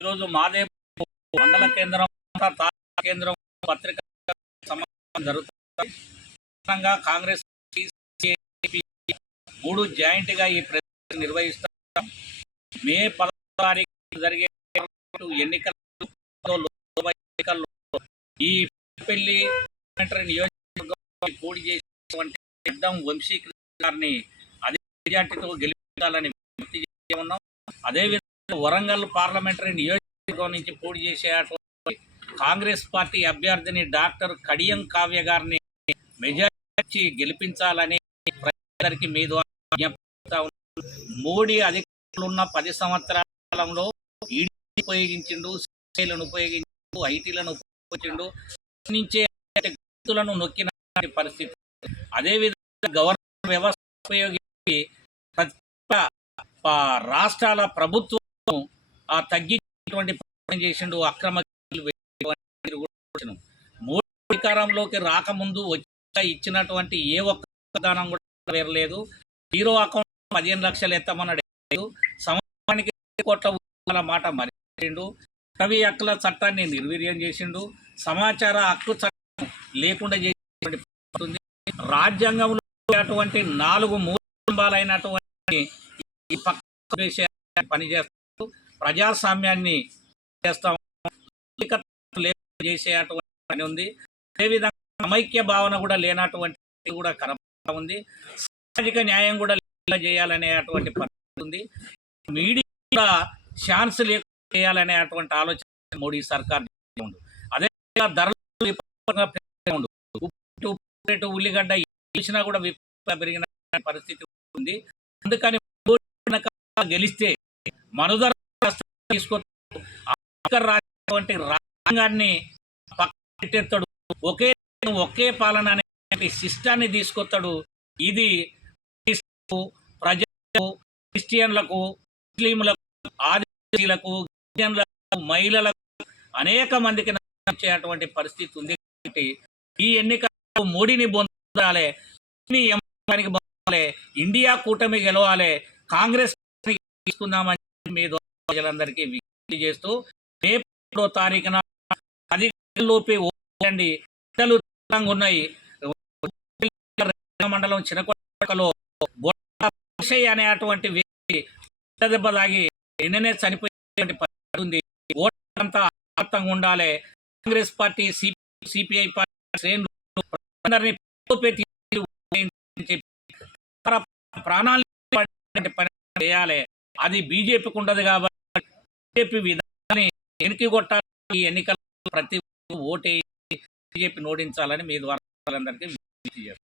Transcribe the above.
ఈరోజు మాదే మండల కేంద్రం తాలూకా కేంద్రం పత్రికా సమావేశం జరుగుతుంది. కాంగ్రెస్ మూడు జాయింట్ గా ఈ ప్రచారం నిర్వహిస్తాం. మే 10వ తారీఖు జరిగే ఎన్నికల్లో ఈ పెళ్లి నియోజకవర్గం పోటీ చేసినటువంటి అడ్డం వంశీకృష్ణ గారిని అదే మెజార్టీతో గెలిపించాలని విజ్ఞప్తి చేసి ఉన్నాం. అదేవిధంగా వరంగల్ పార్లమెంటరీ నియోజకవర్గం నుంచి పోటీ చేసేటువంటి కాంగ్రెస్ పార్టీ అభ్యర్థిని డాక్టర్ కడియం కావ్య గారిని మెజారిటీ గెలిపించాలని ప్రజలందరికీ మీ ద్వారా విజ్ఞప్తి ఉన్నాం. మోడీ అధికారులు ఉన్న 10 సంవత్సరాలలో ఈడీ ఉపయోగించిండు, సిఐలను ఉపయోగించిండు, ఐటీలను ఉపయోగించిండు, నుంచే వ్యక్తులను నొక్కిన పరిస్థితి. అదేవిధంగా గవర్నర్ వ్యవస్థ ఉపయోగించి రాష్ట్రాల ప్రభుత్వం తగ్గించేటువంటి ప్రయత్నం చేసిండు. అక్రమ మోడీ అధికారంలోకి రాకముందు ఇచ్చినటువంటి ఏ ఒక్క విధానం కూడా వేరలేదు. జీరో అకౌంట్ 15 లక్షలు ఎత్తమన్నాడు. సంవత్సరానికి కోట్ల మాట మరిచిండు. అటవీ హక్కుల చట్టాన్ని నిర్వీర్యం చేసిండు. సమాచార హక్కు చట్టం లేకుండా చేసినటువంటి రాజ్యాంగంలో అటువంటి 4 మూల స్తంభాలైనటువంటి ఈ పక్క పనిచేస్తూ ప్రజాస్వామ్యాన్ని చేస్తాం చేసేటువంటి పని ఉంది. అదేవిధంగా సమైక్య భావన కూడా లేనటువంటి కూడా కనపడతా ఉంది. సామాజిక న్యాయం కూడా చేయాలనేటువంటి పరిస్థితి ఉంది. మీడియా ఛాన్స్ లేకుండా చేయాలనేటువంటి ఆలోచన మోడీ సర్కార్ ఉంది. అదే ధరలు ఉల్లిగడ్డ ఇచ్చినా కూడా పెరిగిన పరిస్థితి ఉంది. అందుకని గెలిస్తే మనుధర తీసుకొచ్చి రాజ్యాంగాన్ని పక్కనెట్టేస్తాడు. ఒకే పాలన అనే సిస్టాన్ని తీసుకొస్తాడు. ఇది ప్రజలకు, క్రిస్టియన్లకు, ముస్లింలకు, ఆదివాసీలకు, గిరిజనులకు, మహిళలకు అనేక మందికి నచ్చేటువంటి పరిస్థితి ఉంది. ఈ ఎన్నికలకు మోడీని పొందాలి, ఇండియా కూటమి గెలవాలి, కాంగ్రెస్ తీసుకుందామని మీ ప్రజలందరికీ విజ్ఞప్తి చేస్తూ మే 10వ తారీఖున 10 గంటలలోపే ఓటండి. ఉన్నాయి. మండలం చినకొండలో అనేటువంటి వ్యక్తి దెబ్బ తాగి నిన్ననే చనిపోయేటువంటి పరిస్థితి ఉంది. ఓటంతా ఆత్తంగా ఉండాలి. కాంగ్రెస్ పార్టీ, సిపిఐ పార్టీ అందరినీ ప్రాణాలు పని చేయాలి. అది బీజేపీకి ఉండదు కాబట్టి బీజేపీ విధానాన్ని వెనక్కి కొట్టాలి. ఈ ఎన్నికల్లో ప్రతి ఓటే బీజేపీ ఓడించాలని మీ ద్వారా అందరికీ విజ్ఞప్తి చేస్తారు.